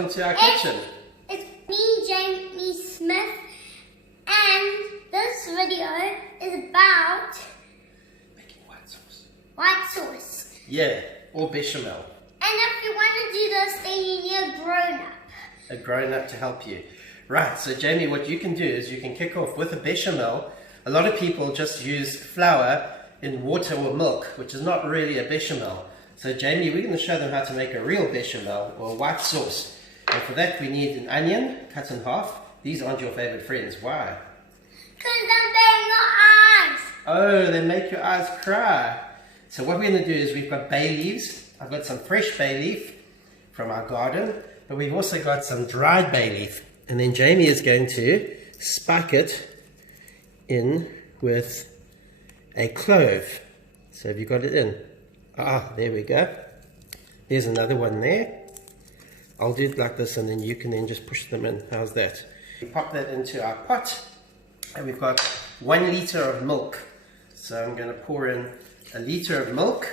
welcome to our kitchen. It's me, Jamie Smith, and this video is about Making white sauce. white sauce. Yeah, or bechamel. And if you want to do this, then you need a grown-up. A grown-up to help you. Right, so Jamie, what you can do is you can kick off with a bechamel. A lot of people just use flour in water or milk, which is not really a bechamel. So Jamie, we're going to show them how to make a real bechamel or white sauce. And for that we need an onion cut in half. These aren't your favorite friends. Why? Because I'm being your eyes. Oh, they make your eyes cry. So what we're going to do is we've got bay leaves. I've got some fresh bay leaf from our garden, but we've also got some dried bay leaf. And then Jamie is going to spike it in with a clove. So have you got it in? Ah, there we go. There's another one there. I'll do it like this and then you can then just push them in. How's that? We pop that into our pot and we've got 1 liter of milk. So I'm going to pour in a liter of milk.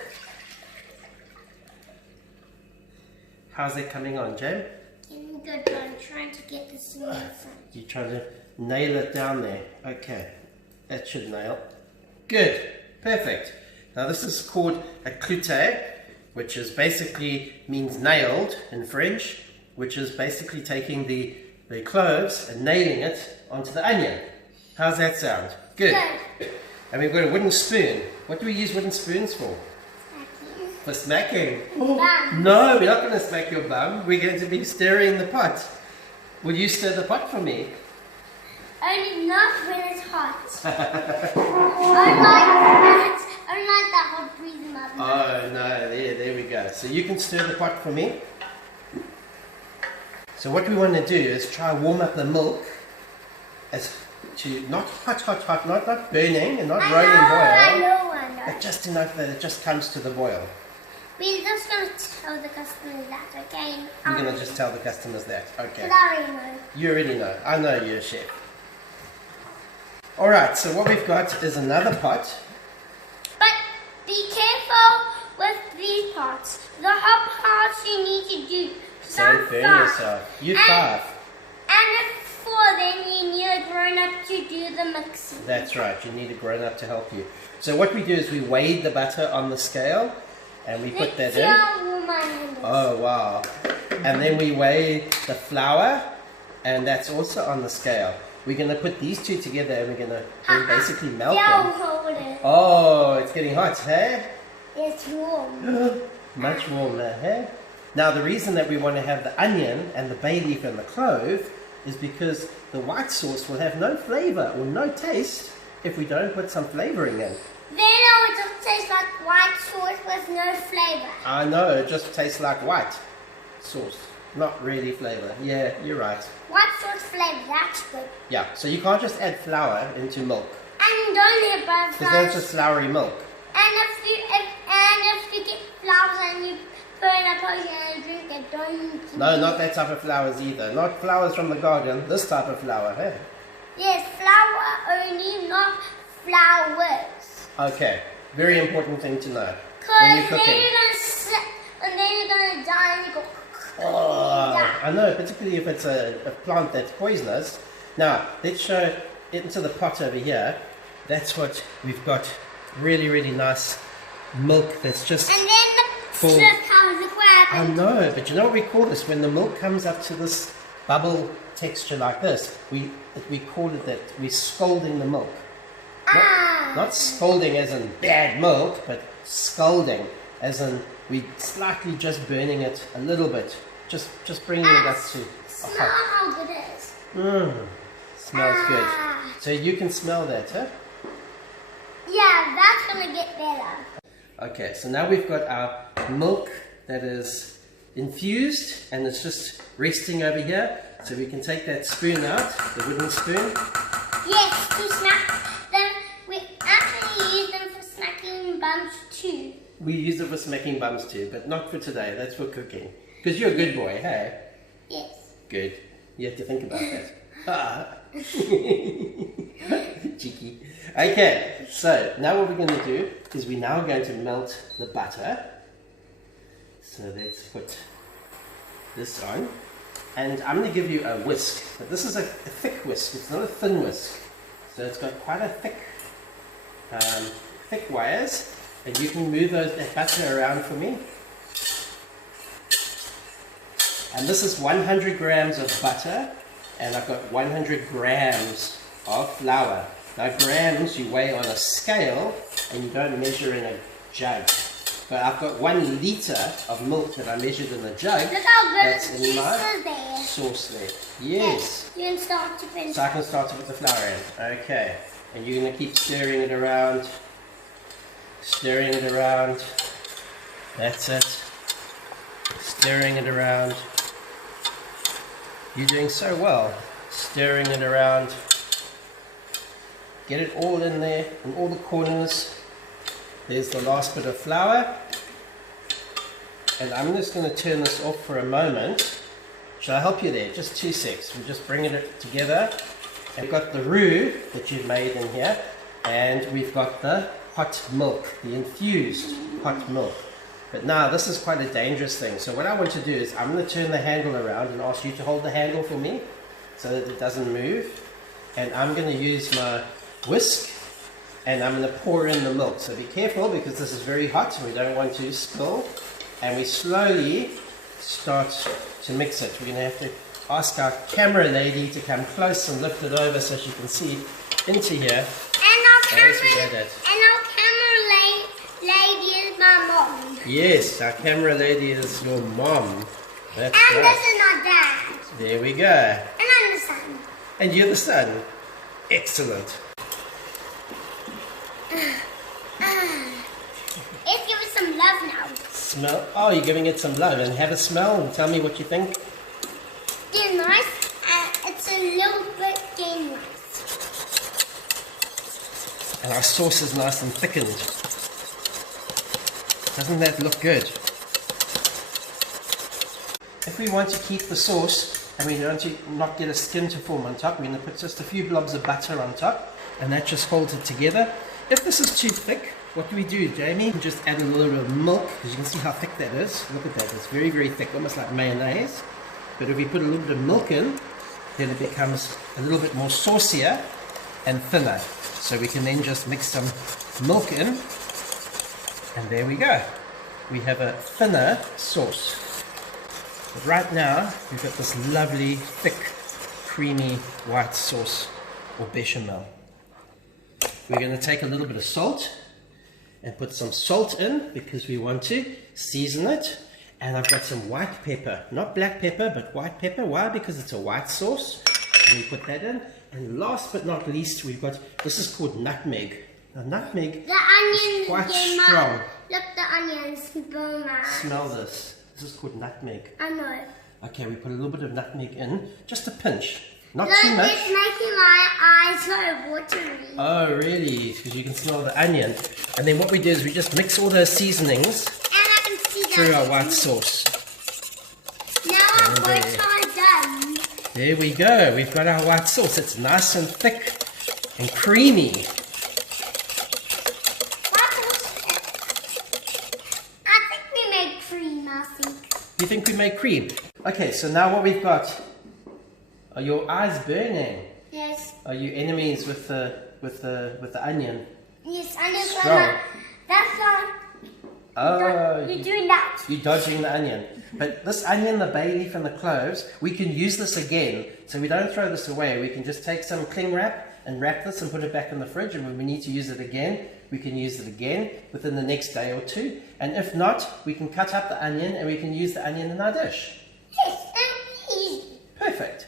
How's it coming on, Jane? Getting good, but I'm trying to get this in the front. You're trying to nail it down there. Okay, that should nail. Good, perfect. Now this is called a cloute, which is basically means nailed in French, which is basically taking the cloves and nailing it onto the onion. How's that sound? Good. Good. And we've got a wooden spoon. What do we use wooden spoons for? Smacking. For smacking. Bum. No, we're not going to smack your bum. We're going to be stirring the pot. Will you stir the pot for me? Only not when it's hot. Unlike that hot breathing oven. Oh no, there we go. So you can stir the pot for me. So what we want to do is try warm up the milk as to not hot, not burning and not rolling I boil, know. but just enough that it just comes to the boil. We're just going to tell the customers that, okay? You're going to just tell the customers that. Okay. But I already know. You already know. I know you're a chef. Alright, so what we've got is another pot. But be careful with these parts. The hot parts you need to do. Don't burn yourself. You're 5. And if 4, then you need a grown-up to do the mixing. That's right, you need a grown-up to help you. So what we do is we weigh the butter on the scale and we put that in. Oh wow. And then we weigh the flour and that's also on the scale. We're going to put these two together and we're going to basically melt them. Hold it. Oh, it's getting hot, hey? It's warm. Much warmer, hey? Now the reason that we want to have the onion and the bay leaf and the clove is because the white sauce will have no flavor or no taste if we don't put some flavoring in. Then it will just taste like white sauce with no flavor. I know, it just tastes like white sauce, not really flavor. Yeah, you're right. White sauce flavor, that's good. Yeah, so you can't just add flour into milk And don't add butter. because then it's just floury milk. And if you get flowers and you put in a potion and drink it, don't. No, not that type of flowers either. Not flowers from the garden, this type of flour, hey? Yes, flour only, not flowers. Okay, very important thing to know when Because you're cooking. then you're gonna sit and then you're gonna die and you go. Oh, I know, particularly if it's a plant that's poisonous. Now, let's show into the pot over here. That's what we've got. Really, really nice milk that's just And then the full. shit comes the crab. I know, but you know what we call this? When the milk comes up to this bubble texture like this, we call it that we're scalding the milk. Not scalding as in bad milk, but scalding as in we slightly just burning it a little bit. Just bringing it up to a Smell hot. how good it is. Smells good. So you can smell that, huh? Yeah, that's gonna get better. Okay, so now we've got our milk that is infused and it's just resting over here. So we can take that spoon out, the wooden spoon. Yes, to snack them. We actually use them for snacking buns too. We use it for smacking bums too, but not for today. That's for cooking. Because you're a good boy, hey? Yes. Good. You have to think about that. Ah. Cheeky. Okay, so now what we're going to do is we're now going to melt the butter. So let's put this on. And I'm going to give you a whisk, but this is a thick whisk, it's not a thin whisk. So it's got quite a thick wires, and you can move that butter around for me. And this is 100 grams of butter, and I've got 100 grams of flour. Now grams you weigh on a scale, and you don't measure in a jug. But I've got 1 liter of milk that I measured in the jug. Look how good that's the in juice my is there. sauce there. Yes. You can start to finish. So I can start to put the flour in. Okay. And you're going to keep stirring it around. Stirring it around. That's it. Stirring it around. You're doing so well. Stirring it around. Get it all in there, in all the corners. There's the last bit of flour. And I'm just going to turn this off for a moment. Shall I help you there? Just 2 seconds. We're just bringing it together. And we've got the roux that you've made in here. And we've got the hot milk, the infused hot milk. But now this is quite a dangerous thing. So what I want to do is I'm going to turn the handle around and ask you to hold the handle for me so that it doesn't move. And I'm going to use my whisk. And I'm going to pour in the milk. So be careful because this is very hot and we don't want to spill. And we slowly start to mix it. We're going to have to ask our camera lady to come close and lift it over so she can see into here. And our camera lady is my mom. Yes, our camera lady is your mom. That's and right. this is our dad. There we go. And I'm the son. And you're the son. Excellent. Let's give it some love now. Smell. Oh, you're giving it some love. And have a smell and tell me what you think. They're nice. It's a little bit game nice. And our sauce is nice and thickened. Doesn't that look good? If we want to keep the sauce and we want to not get a skin to form on top, we're going to put just a few blobs of butter on top, and that just holds it together. If this is too thick, what do we do, Jamie? We just add a little bit of milk, because you can see how thick that is. Look at that, it's very, very thick, almost like mayonnaise. But if we put a little bit of milk in, then it becomes a little bit more saucier and thinner. So we can then just mix some milk in, and there we go. We have a thinner sauce. But right now, we've got this lovely, thick, creamy white sauce, or bechamel. We're going to take a little bit of salt and put some salt in because we want to season it. And I've got some white pepper, not black pepper, but white pepper. Why? Because it's a white sauce. And we put that in. And last but not least, we've got, this is called nutmeg. Now, nutmeg is quite strong. Look, the onions. Smell this. This is called nutmeg. I know. Okay, we put a little bit of nutmeg in, just a pinch. Not Look, too much. it's making my eyes so watery. Oh, really? Because you can smell the onion. And then what we do is we just mix all those seasonings through our white sauce. Now our works are done. There we go. We've got our white sauce. It's nice and thick and creamy. I think we made cream, I think. You think we made cream? Okay, so now what we've got. Are your eyes burning? Yes. Are you enemies with the onion? Yes, onion. Strong. That's not. Oh, You're doing that. You're dodging the onion. But this onion, the bay leaf and the cloves, we can use this again. So we don't throw this away. We can just take some cling wrap and wrap this and put it back in the fridge. And when we need to use it again, we can use it again within the next day or two. And if not, we can cut up the onion and we can use the onion in our dish. Yes, and easy. Perfect.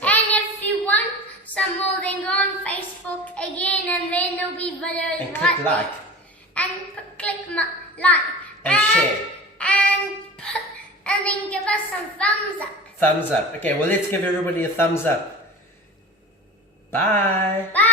And if you want some more, then go on Facebook again, and then there'll be videos. And click like. And click like. And share. And then give us some thumbs up. Thumbs up. Okay, well, let's give everybody a thumbs up. Bye. Bye.